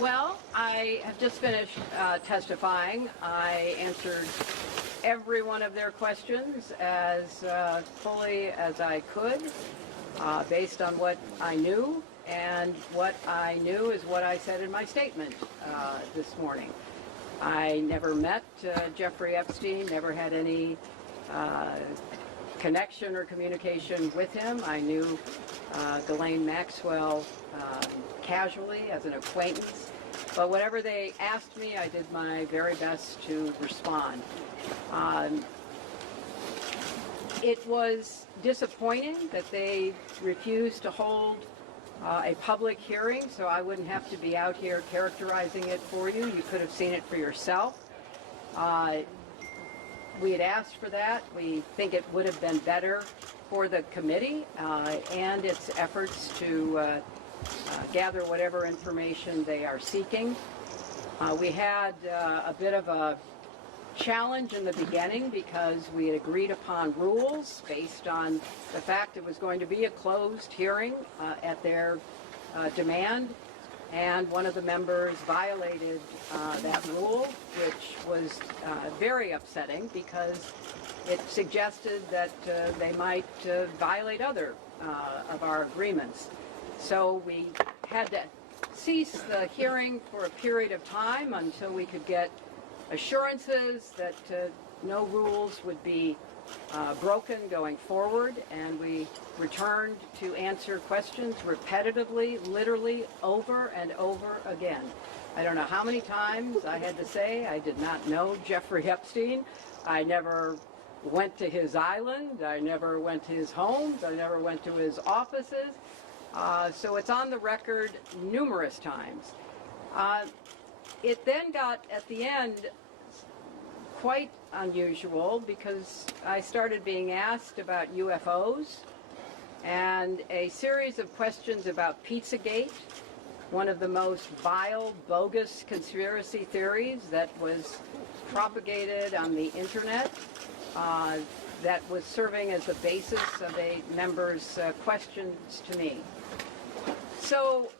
Well, I have just finished testifying. I answered every one of their questions as fully as I could, based on what I knew, and what I knew is what I said in my statement this morning. I never met Jeffrey Epstein, never had any connection or communication with him. I knew Ghislaine Maxwell casually as an acquaintance, but whatever they asked me, I did my very best to respond. It was disappointing that they refused to hold a public hearing, so I wouldn't have to be out here characterizing it for you. You could have seen it for yourself. We had asked for that. We think it would have been better for the committee and its efforts to gather whatever information they are seeking. We had a bit of a challenge in the beginning because we had agreed upon rules based on the fact it was going to be a closed hearing at their demand, and one of the members violated that rule, which was very upsetting because it suggested that they might violate other of our agreements. So we had to cease the hearing for a period of time until we could get assurances that no rules would be broken going forward, and we returned to answer questions repetitively, literally over and over again. I don't know how many times I had to say I did not know Jeffrey Epstein. I never went to his island. I never went to his homes. I never went to his offices. So it's on the record numerous times. It then got, at the end, quite unusual because I started being asked about UFOs and a series of questions about Pizzagate, one of the most vile, bogus conspiracy theories that was propagated on the internet, that was serving as the basis of a member's questions to me. So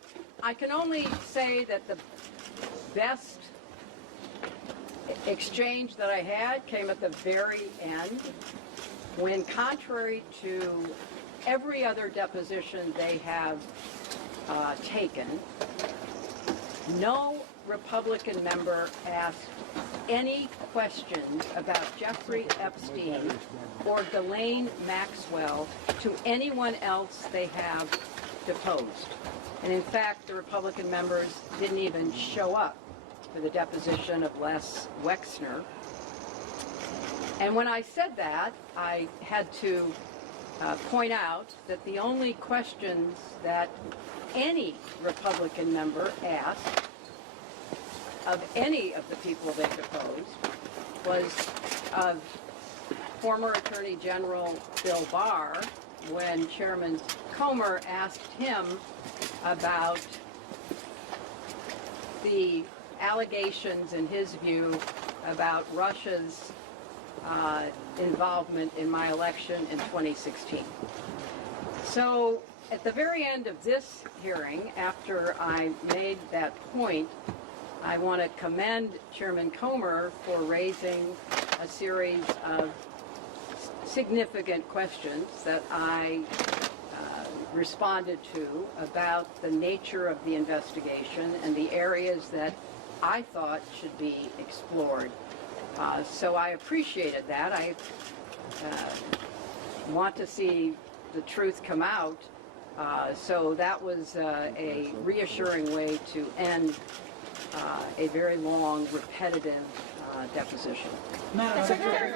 I can only say that the best exchange that I had came at the very end, when, contrary to every other deposition they have taken, no Republican member asked any questions about Jeffrey Epstein or Ghislaine Maxwell to anyone else they have deposed. And in fact, the Republican members didn't even show up for the deposition of Les Wexner. And when I said that, I had to point out that the only questions that any Republican member asked of any of the people they deposed was of former Attorney General Bill Barr, when Chairman Comer asked him about the allegations, in his view, about Russia's involvement in my election in 2016. So at the very end of this hearing, after I made that point, I want to commend Chairman Comer for raising a series of significant questions that I responded to about the nature of the investigation and the areas that I thought should be explored. So I appreciated that. I want to see the truth come out. So that was a reassuring way to end a very long, repetitive deposition. Secretary,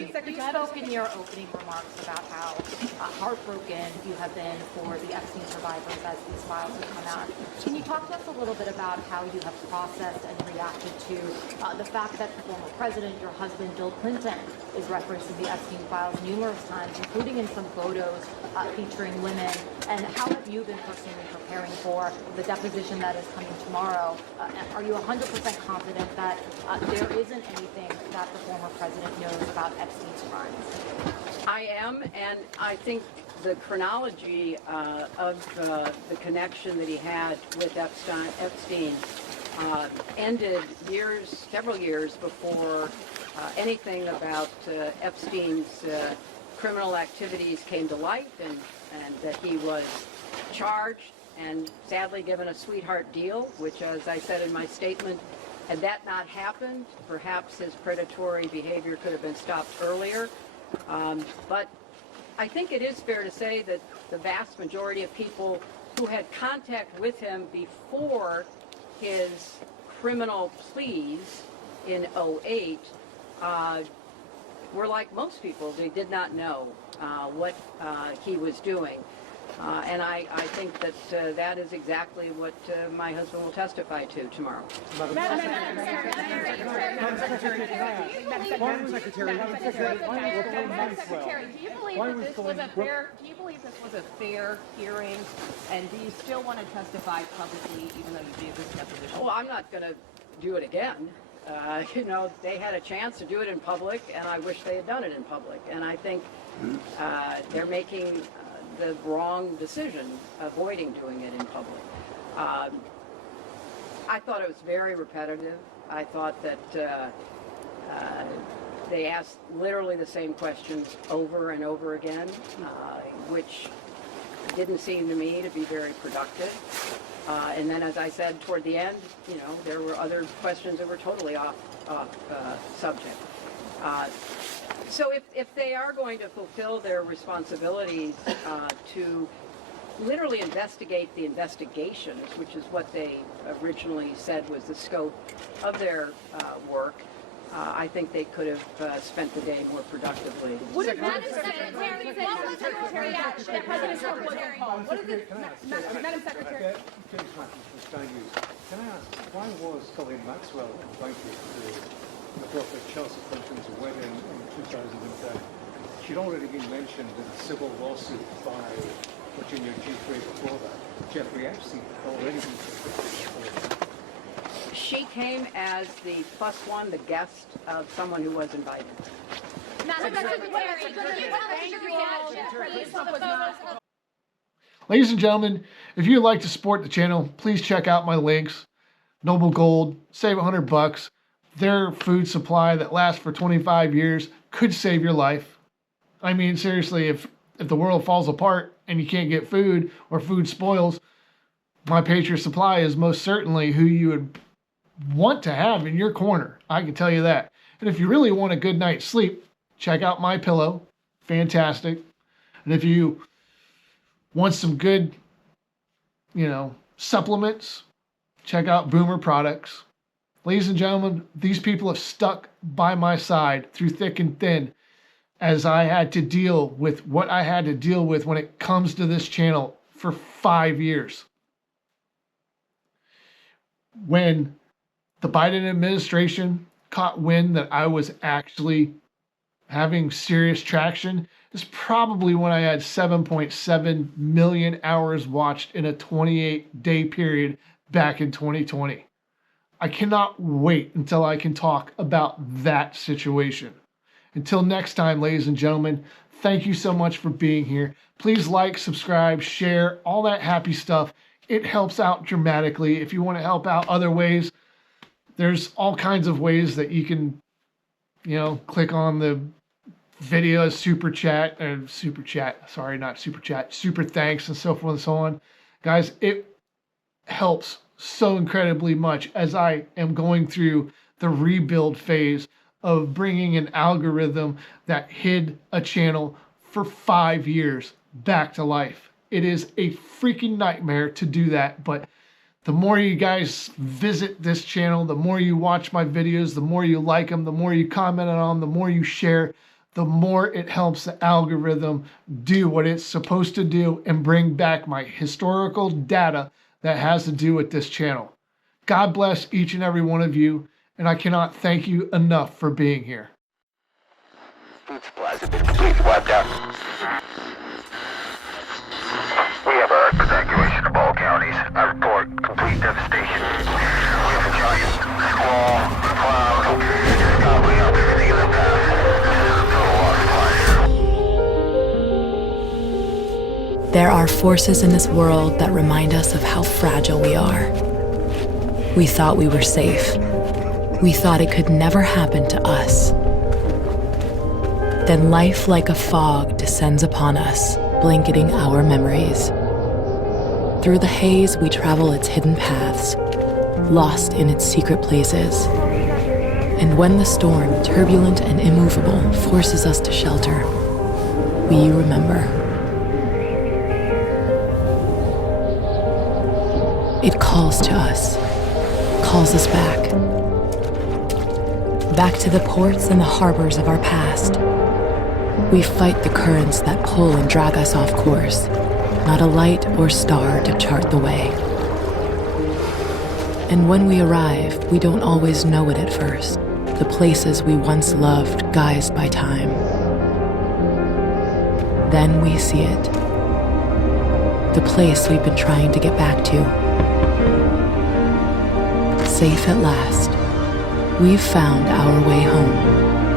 you spoke in your opening remarks about how heartbroken you have been for the Epstein survivors as these files have come out. Can you talk to us a little bit about how you have processed and reacted to the fact that the former president, your husband, Bill Clinton, is referenced in the Epstein files numerous times, including in some photos featuring women? And how have you been personally preparing for the deposition that is coming tomorrow? Are you 100% confident that there isn't anything that the former president knows about Epstein's crimes? I am, and I think the chronology of the connection that he had with Epstein ended several years before anything about Epstein's criminal activities came to light, and that he was charged and sadly given a sweetheart deal, which, as I said in my statement, had that not happened, perhaps his predatory behavior could have been stopped earlier. But I think it is fair to say that the vast majority of people who had contact with him before his criminal pleas in '08 were like most people. They did not know what he was doing. And I think that that is exactly what my husband will testify to tomorrow. Madam Secretary, do you believe this was a fair hearing, and do you still want to testify publicly, even though you gave this deposition? Well, I'm not going to do it again. They had a chance to do it in public, and I wish they had done it in public. And I think they're making the wrong decision, avoiding doing it in public. I thought it was very repetitive. I thought that they asked literally the same questions over and over again, which didn't seem to me to be very productive. And then, as I said, toward the end, there were other questions that were totally off subject. So if they are going to fulfill their responsibilities to literally investigate the investigations, which is what they originally said was the scope of their work, I think they could have spent the day more productively. Madam Secretary, can I ask, why was Colleen Maxwell invited to the Prophet Chelsea Clinton's wedding in 2010? She'd already been mentioned in a civil lawsuit by Virginia G3 before that. Jeffrey Epstein had already been convicted. She came as the plus one, the guest of someone who was invited. Madam Secretary, could you tell us your reaction, please, to the photos? Ladies and gentlemen, if you'd like to support the channel, please check out my links. Noble Gold, save $100. Their food supply that lasts for 25 years could save your life. I mean, seriously, if the world falls apart and you can't get food or food spoils, My Patriot Supply is most certainly who you would want to have in your corner. I can tell you that. And if you really want a good night's sleep, check out My Pillow. Fantastic. And if you want some good, supplements, check out Boomer Products. Ladies and gentlemen, these people have stuck by my side through thick and thin as I had to deal with what I had to deal with when it comes to this channel for 5 years. When the Biden administration caught wind that I was actually having serious traction, is probably when I had 7.7 million hours watched in a 28-day period back in 2020. I cannot wait until I can talk about that situation. Until next time, ladies and gentlemen, thank you so much for being here. Please like, subscribe, share, all that happy stuff. It helps out dramatically. If you want to help out other ways, there's all kinds of ways that you can, click on the video super thanks and so forth and so on. Guys, it helps so incredibly much as I am going through the rebuild phase of bringing an algorithm that hid a channel for 5 years back to life. It is a freaking nightmare to do that, but the more you guys visit this channel, the more you watch my videos, the more you like them, the more you comment on them, the more you share, the more it helps the algorithm do what it's supposed to do and bring back my historical data that has to do with this channel. God bless each and every one of you, and I cannot thank you enough for being here. Food supplies have been completely wiped out. We have a evacuation of all counties. I report complete devastation. We have a giant squall, cloud, gobbling up everything in their path. This is a total loss of life. forces in this world that remind us of how fragile we are. We thought we were safe. We thought it could never happen to us. Then life like a fog descends upon us, blanketing our memories. Through the haze, we travel its hidden paths, lost in its secret places. And when the storm, turbulent and immovable, forces us to shelter, we remember. It calls to us, calls us back. Back to the ports and the harbors of our past. We fight the currents that pull and drag us off course, not a light or star to chart the way. And when we arrive, we don't always know it at first, the places we once loved guised by time. Then we see it, the place we've been trying to get back to. Safe at last, we've found our way home.